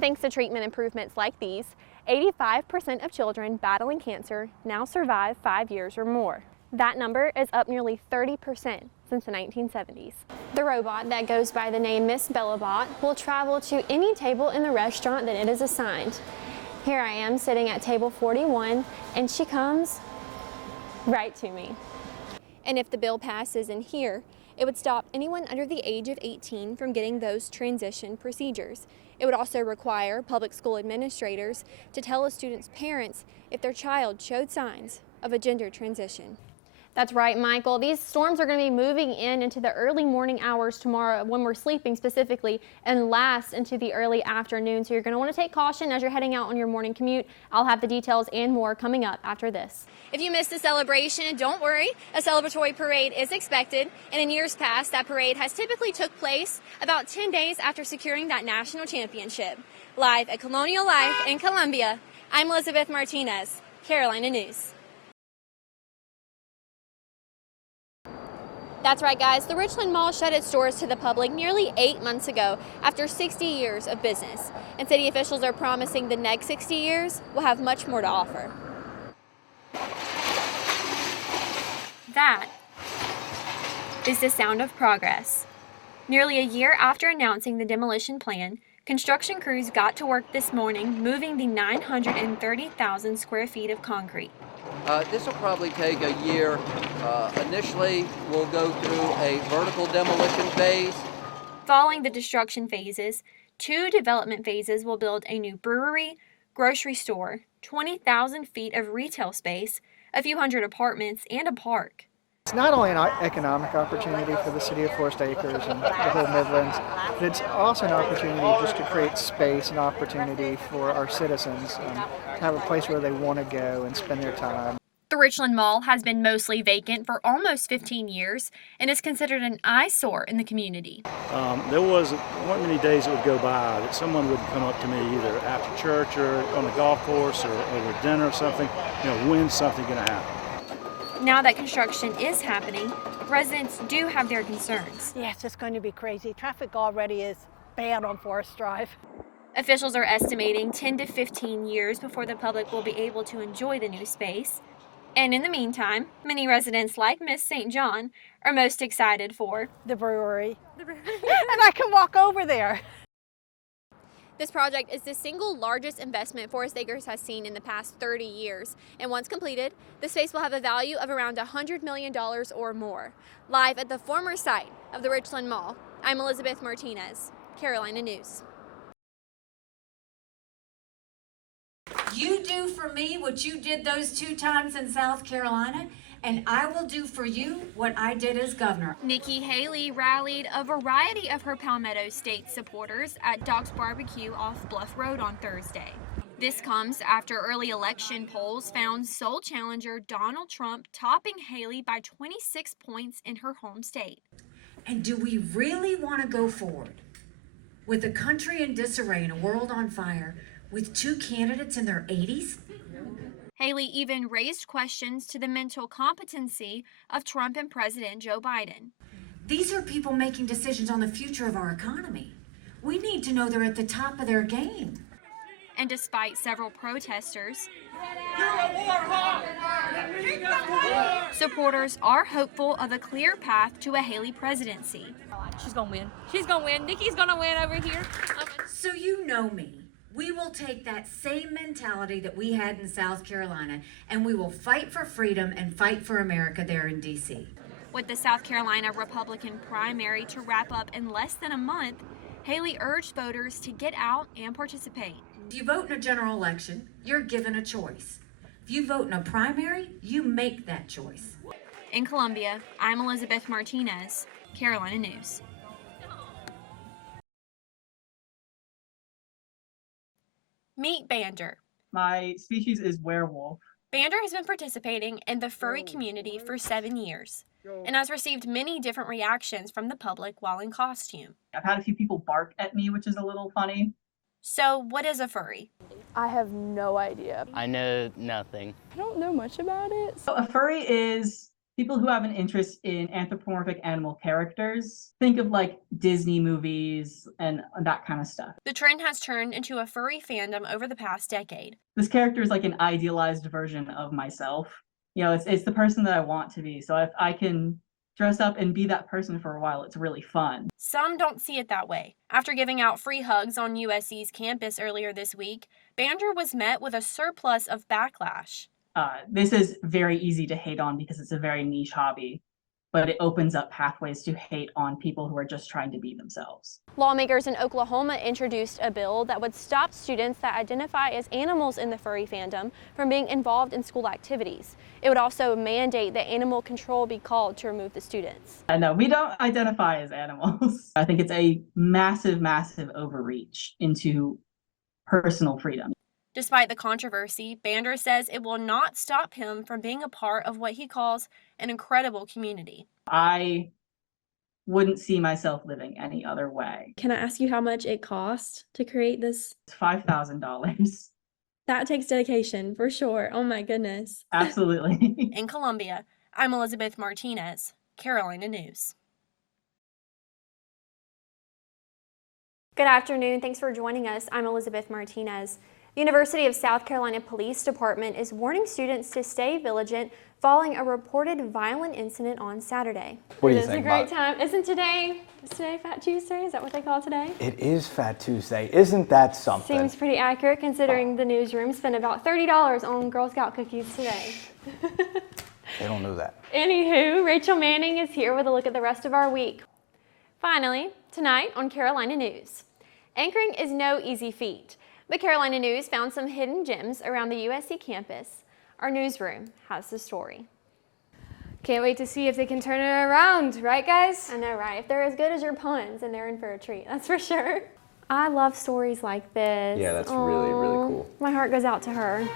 And thanks to treatment improvements like these, 85% of children battling cancer now survive 5 years or more. That number is up nearly 30% since the 1970s. The robot that goes by the name Miss Bellabot will travel to any table in the restaurant that it is assigned. Here I am sitting at table 41, and she comes right to me. And if the bill passes in here, it would stop anyone under the age of 18 from getting those transition procedures. It would also require public school administrators to tell a student's parents if their child showed signs of a gender transition. That's right, Michael. These storms are going to be moving into the early morning hours tomorrow when we're sleeping specifically, and last into the early afternoon. So you're going to want to take caution as you're heading out on your morning commute. I'll have the details and more coming up after this. If you missed the celebration, don't worry. A celebratory parade is expected, and in years past, that parade has typically took place about 10 days after securing that national championship. Live at Colonial Life in Columbia, I'm Elizabeth Martinez, Carolina News. That's right, guys. The Richland Mall shut its doors to the public nearly 8 months ago after 60 years of business. And city officials are promising the next 60 years will have much more to offer. That is the sound of progress. Nearly a year after announcing the demolition plan, construction crews got to work this morning moving the 930,000 square feet of concrete. This will probably take a year. Initially, we'll go through a vertical demolition phase. Following the destruction phases, 2 development phases will build a new brewery, grocery store, 20,000 feet of retail space, a few hundred apartments, and a park. It's not only an economic opportunity for the city of Forest Acres and the whole Midlands, but it's also an opportunity just to create space and opportunity for our citizens to have a place where they want to go and spend their time. The Richland Mall has been mostly vacant for almost 15 years and is considered an eyesore in the community. There weren't many days that would go by that someone would come up to me either after church or on the golf course or over dinner or something, when's something going to happen? Now that construction is happening, residents do have their concerns. Yes, it's going to be crazy. Traffic already is bad on Forest Drive. Officials are estimating 10 to 15 years before the public will be able to enjoy the new space. And in the meantime, many residents like Miss St. John are most excited for the brewery. And I can walk over there. This project is the single largest investment Forest Acres has seen in the past 30 years. And once completed, the space will have a value of around $100 million or more. Live at the former site of the Richland Mall, I'm Elizabeth Martinez, Carolina News. You do for me what you did those 2 times in South Carolina, and I will do for you what I did as governor. Nikki Haley rallied a variety of her Palmetto State supporters at Doc's Barbecue off Bluff Road on Thursday. This comes after early election polls found sole challenger Donald Trump topping Haley by 26 points in her home state. And do we really want to go forward with a country in disarray and a world on fire with 2 candidates in their 80s? Haley even raised questions to the mental competency of Trump and President Joe Biden. These are people making decisions on the future of our economy. We need to know they're at the top of their game. And despite several protesters, supporters are hopeful of a clear path to a Haley presidency. She's gonna win. She's gonna win. Nikki's gonna win over here. So you know me. We will take that same mentality that we had in South Carolina, and we will fight for freedom and fight for America there in D.C. With the South Carolina Republican primary to wrap up in less than a month, Haley urged voters to get out and participate. If you vote in a general election, you're given a choice. If you vote in a primary, you make that choice. In Columbia, I'm Elizabeth Martinez, Carolina News. Meet Bander. My species is werewolf. Bander has been participating in the furry community for 7 years and has received many different reactions from the public while in costume. I've had a few people bark at me, which is a little funny. So, what is a furry? I have no idea. I know nothing. I don't know much about it. So a furry is people who have an interest in anthropomorphic animal characters. Think of like Disney movies and that kind of stuff. The trend has turned into a furry fandom over the past decade. This character is like an idealized version of myself. You know, it's the person that I want to be. So if I can dress up and be that person for a while, it's really fun. Some don't see it that way. After giving out free hugs on USC's campus earlier this week, Bander was met with a surplus of backlash. This is very easy to hate on because it's a very niche hobby, but it opens up pathways to hate on people who are just trying to be themselves. Lawmakers in Oklahoma introduced a bill that would stop students that identify as animals in the furry fandom from being involved in school activities. It would also mandate that animal control be called to remove the students. No, we don't identify as animals. I think it's a massive, massive overreach into personal freedom. Despite the controversy, Bander says it will not stop him from being a part of what he calls an incredible community. I wouldn't see myself living any other way. Can I ask you how much it cost to create this? It's $5,000. That takes dedication, for sure. Oh my goodness. Absolutely. In Columbia, I'm Elizabeth Martinez, Carolina News. Good afternoon. Thanks for joining us. I'm Elizabeth Martinez. The University of South Carolina Police Department is warning students to stay vigilant following a reported violent incident on Saturday. What do you think? It is a great time. Is today Fat Tuesday? Is that what they call today? It is Fat Tuesday. Isn't that something? Seems pretty accurate considering the newsroom spent about $30 on Girl Scout cookies today. They don't know that. Anywho, Rachel Manning is here with a look at the rest of our week. Finally, tonight on Carolina News. Anchoring is no easy feat, but Carolina News found some hidden gems around the USC campus. Our newsroom has the story. Can't wait to see if they can turn it around, right guys? I know, right? If they're as good as your puns, then they're in for a treat, that's for sure. I love stories like this. Yeah, that's really, really cool. My heart goes out to her.